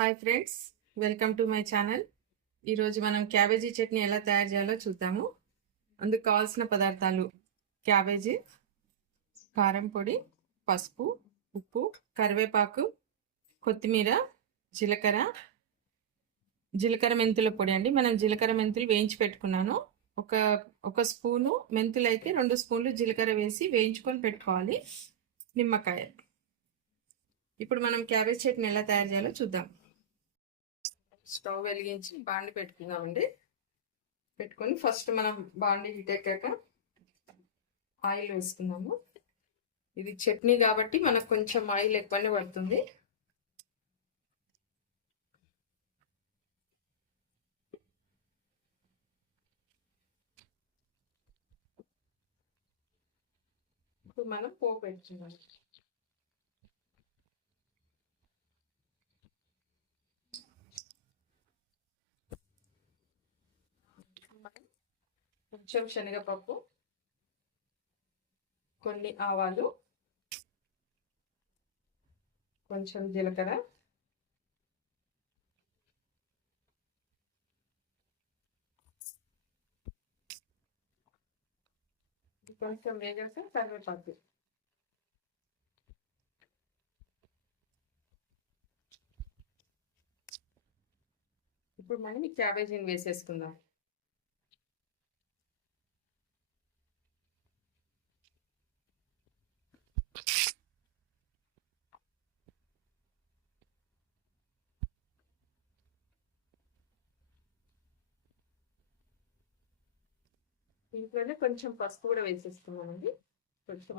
Hi friends, welcome to my channel. ఈరోజు మనం cabbage chutney ఎలా తయారు చేయాలో చూద్దాము. అందుకు కావాల్సిన పదార్థాలు: క్యాబేజీ, కారం పొడి, పసుపు, ఉప్పు, కరివేపాకు, కొత్తిమీర, జీలకర్ర మెంతుల పొడి అండి. మనం జీలకర్ర మెంతులు వేయించి పెట్టుకున్నాను. ఒక స్పూను మెంతులు అయితే 2 స్పూన్లు జీలకర్ర వేసి వేయించుకొని పెట్టుకోవాలి. నిమ్మకాయ. ఇప్పుడు మనం క్యాబేజీ చట్నీ ఎలా తయారు చేయాలో చూద్దాం. స్టవ్ వెలిగించి బాండి పెట్టుకుందామండి. పెట్టుకొని ఫస్ట్ మనం బాండి హీట్ ఎక్కాక ఆయిల్ వేసుకుందాము. ఇది చట్నీ కాబట్టి మనకు కొంచెం ఆయిల్ ఎక్కువనే పడుతుంది. ఇప్పుడు మనం పోపు పెట్టుకుందాం. కొంచెం శనగపప్పు, కొన్ని ఆవాలు, కొంచెం జీలకర్ర, కొంచెం వేగాక కరివేపాకు. ఇప్పుడు మనం ఈ క్యాబేజీని వేసేసుకుందాం. ఇంట్లోనే కొంచెం పసుపు కూడా వేసేసుకున్నామండి. కొంచెం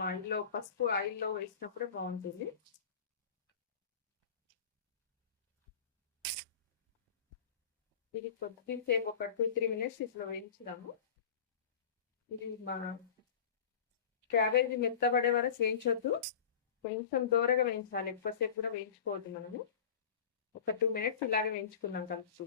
పసుపు ఆయిల్లో వేసినప్పుడే బాగుంటుంది. ఇది కొద్దిసేపు ఒక 2-3 మినిట్స్ ఇట్లా వేయించుదాము. ఇది మన క్యాబేజీ మెత్తబడే వరకు వేయించొద్దు, కొంచెం దూరగా వేయించాలి. ఎక్కువసేపు కూడా వేయించుకోవద్దు. మనము ఒక 2 మినిట్స్ ఇలాగే వేయించుకుందాం కలుపు.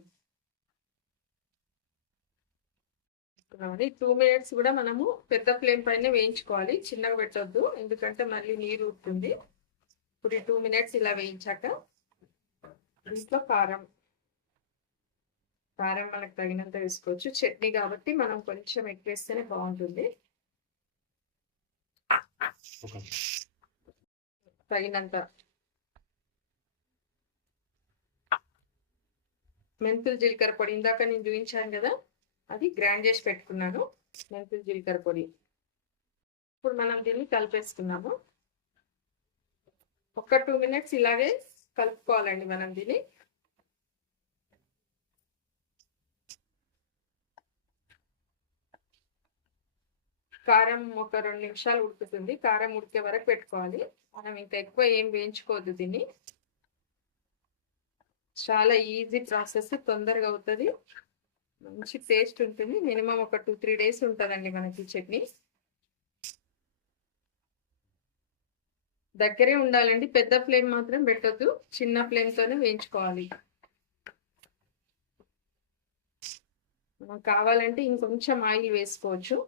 ఈ 2 మినిట్స్ కూడా మనము పెద్ద ఫ్లేమ్ పైన వేయించుకోవాలి, చిన్నగా పెట్టొద్దు, ఎందుకంటే మళ్ళీ నీరు ఉంటుంది. ఇప్పుడు ఈ 2 మినిట్స్ ఇలా వేయించాక దీంట్లో కారం మనకు తగినంత వేసుకోవచ్చు. చట్నీ కాబట్టి మనం కొంచెం ఎక్కువ వేస్తేనే బాగుంటుంది. తగినంత మెంతులు జీలకర్ర పొడి, ఇందాక నేను చూపించాను కదా, అది గ్రైండ్ చేసి పెట్టుకున్నాను. మెంతులు జీలకర్ర పొడి. ఇప్పుడు మనం దీన్ని కలిపేసుకున్నాము. ఒక 2 మినిట్స్ ఇలాగే కలుపుకోవాలండి మనం దీన్ని. కారం ఒక 2 నిమిషాలు ఉడుకుతుంది. కారం ఉడికే వరకు పెట్టుకోవాలి. మనం ఇంకా ఎక్కువ ఏం వేయించుకోవద్దు దీన్ని. చాలా ఈజీ ప్రాసెస్, తొందరగా అవుతుంది, మంచి టేస్ట్ ఉంటుంది. మినిమం ఒక 2-3 డేస్ ఉంటుందండి మనకి చట్నీ. దగ్గరే ఉండాలండి, పెద్ద ఫ్లేమ్ మాత్రం పెట్టొద్దు, చిన్న ఫ్లేమ్తోనే వేయించుకోవాలి. మనం కావాలంటే ఇంకొంచెం ఆయిల్ వేసుకోవచ్చు.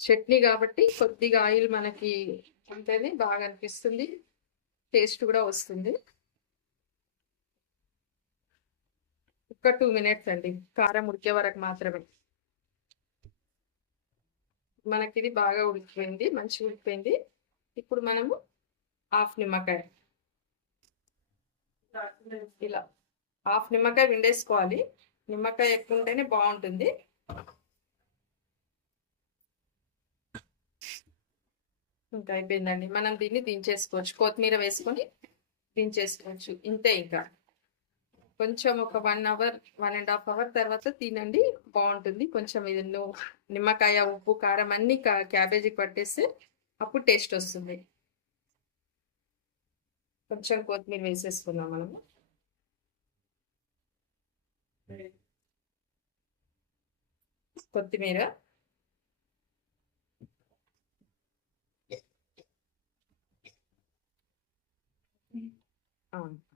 చట్నీ కాబట్టి కొద్దిగా ఆయిల్ మనకి ఉంటేనే బాగా అనిపిస్తుంది, టేస్ట్ కూడా వస్తుంది. ఒక 2 మినిట్స్ అండి, కారం ఉడికే వరకు మాత్రమే. మనకి ఇది బాగా ఉడికిపోయింది, మంచిగా ఉడికిపోయింది. ఇప్పుడు మనము హాఫ్ నిమ్మకాయ, ఇలా హాఫ్ నిమ్మకాయ పిండేసుకోవాలి. నిమ్మకాయ ఎక్కువ ఉంటేనే బాగుంటుంది. ఇంకా అయిపోయిందండి, మనం దీన్ని దించేసుకోవచ్చు. కొత్తిమీర వేసుకొని దించేసుకోవచ్చు. ఇంతే. ఇంకా కొంచెం ఒక 1 అవర్ 1.5 అవర్ తర్వాత తినండి, బాగుంటుంది. కొంచెం ఇది నిమ్మకాయ, ఉప్పు, కారం అన్ని క్యాబేజీకి పట్టేస్తే అప్పుడు టేస్ట్ వస్తుంది. కొంచెం కొత్తిమీర వేసేసుకుందాం మనము. కొత్తిమీర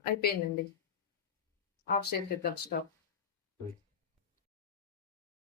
అయిపోయిందండి. ఆఫ్ చేద్దాం స్టవ్.